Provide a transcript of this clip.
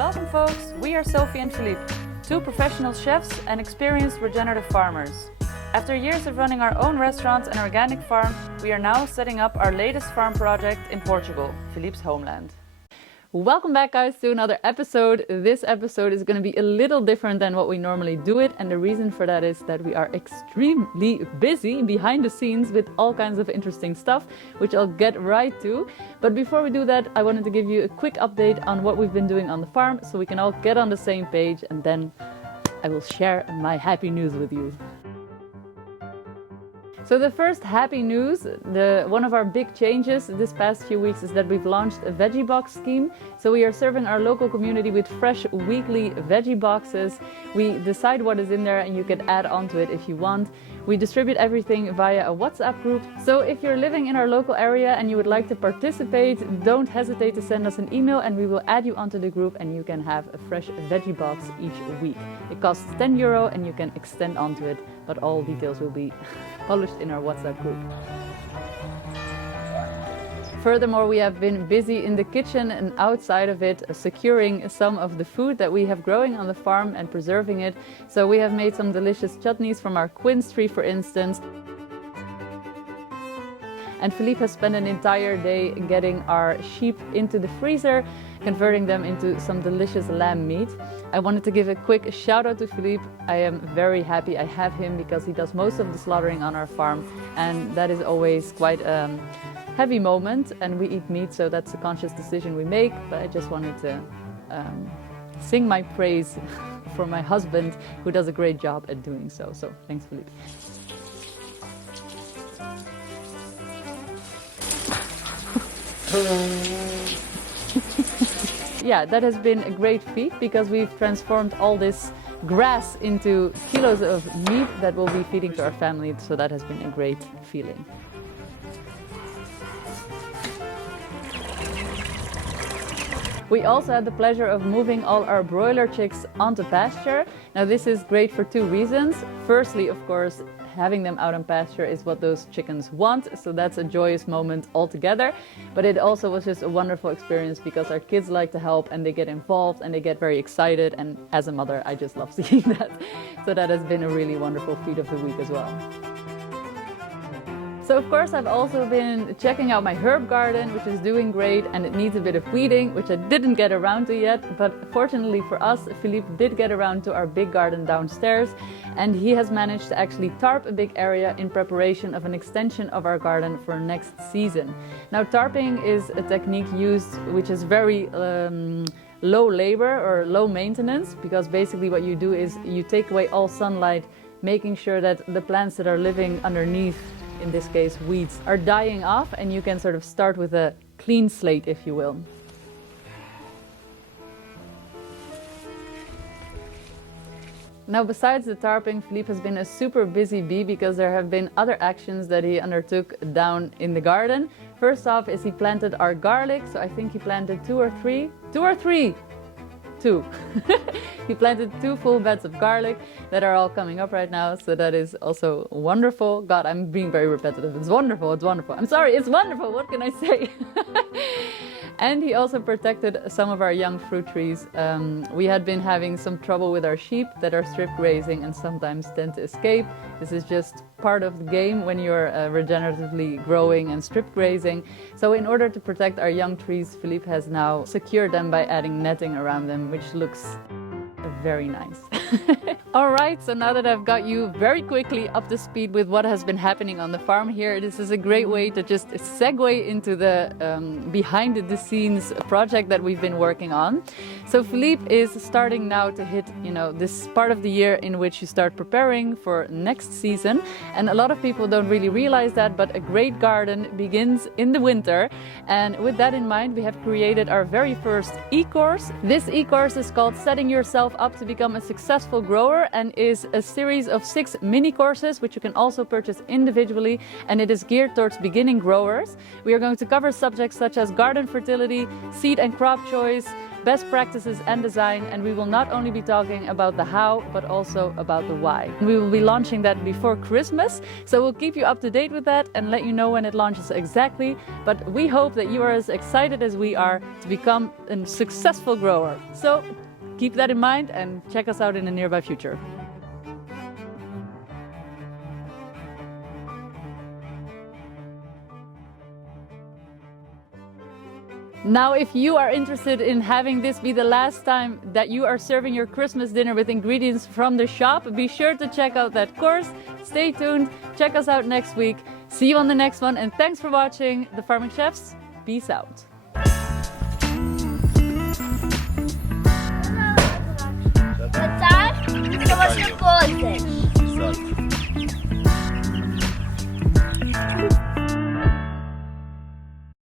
Welcome folks, we are Sophie and Philippe, two professional chefs and experienced regenerative farmers. After years of running our own restaurants and organic farm, we are now setting up our latest farm project in Portugal, Philippe's homeland. Welcome back guys to another episode. This episode is going to be a little different than what we normally do it, and the reason for that is that we are extremely busy behind the scenes with all kinds of interesting stuff, which I'll get right to. But before we do that, I wanted to give you a quick update on what we've been doing on the farm so we can all get on the same page, and then I will share my happy news with you. So the first happy news, one of our big changes this past few weeks is that we've launched a Veggie Box Scheme. So we are serving our local community with fresh weekly veggie boxes. We decide what is in there and you can add on to it if you want. We distribute everything via a WhatsApp group. So if you're living in our local area and you would like to participate, don't hesitate to send us an email and we will add you onto the group and you can have a fresh veggie box each week. It costs €10 and you can extend onto it, but all details will be published in our WhatsApp group. Furthermore, we have been busy in the kitchen and outside of it, securing some of the food that we have growing on the farm and preserving it. So we have made some delicious chutneys from our quince tree, for instance. And Philippe has spent an entire day getting our sheep into the freezer, converting them into some delicious lamb meat. I wanted to give a quick shout out to Philippe. I am very happy I have him because he does most of the slaughtering on our farm, and that is always quite a heavy moment, and we eat meat, so that's a conscious decision we make. But I just wanted to sing my praise for my husband, who does a great job at doing so. So thanks, Philippe. Yeah, that has been a great feat because we've transformed all this grass into kilos of meat that we'll be feeding to our family, so that has been a great feeling. We also had the pleasure of moving all our broiler chicks onto pasture. Now this is great for two reasons. Firstly, of course, having them out on pasture is what those chickens want, so that's a joyous moment altogether. But it also was just a wonderful experience because our kids like to help and they get involved and they get very excited, and as a mother I just love seeing that. So that has been a really wonderful feat of the week as well. So of course I've also been checking out my herb garden, which is doing great, and it needs a bit of weeding, which I didn't get around to yet. But fortunately for us, Philippe did get around to our big garden downstairs, and he has managed to actually tarp a big area in preparation of an extension of our garden for next season. Now tarping is a technique used which is very low labor or low maintenance, because basically what you do is you take away all sunlight, making sure that the plants that are living underneath, in this case weeds, are dying off, and you can sort of start with a clean slate, if you will. Now besides the tarping, Philippe has been a super busy bee because there have been other actions that he undertook down in the garden. First off is he planted our garlic, so I think he planted two or three. He planted 2 full beds of garlic that are all coming up right now, so that is also wonderful. God, I'm being very repetitive. It's wonderful, it's wonderful. I'm sorry, it's wonderful, what can I say? And he also protected some of our young fruit trees. We had been having some trouble with our sheep that are strip grazing and sometimes tend to escape. This is just part of the game when you're regeneratively growing and strip grazing. So in order to protect our young trees, Philippe has now secured them by adding netting around them, which looks very nice. Alright, so now that I've got you very quickly up to speed with what has been happening on the farm here, this is a great way to just segue into the behind the scenes project that we've been working on. So Philippe is starting now to hit, this part of the year in which you start preparing for next season. And a lot of people don't really realize that, but a great garden begins in the winter. And with that in mind, we have created our very first e-course. This e-course is called Setting Yourself Up to Become a Successful Grower, and is a series of 6 mini courses which you can also purchase individually, and it is geared towards beginning growers. We are going to cover subjects such as garden fertility, seed and crop choice, best practices and design, and we will not only be talking about the how, but also about the why. We will be launching that before Christmas, so we'll keep you up to date with that and let you know when it launches exactly. But we hope that you are as excited as we are to become a successful grower. So keep that in mind and check us out in the nearby future. Now, if you are interested in having this be the last time that you are serving your Christmas dinner with ingredients from the shop, be sure to check out that course. Stay tuned, check us out next week. See you on the next one, and thanks for watching The Farming Chefs. Peace out. Це, це важко.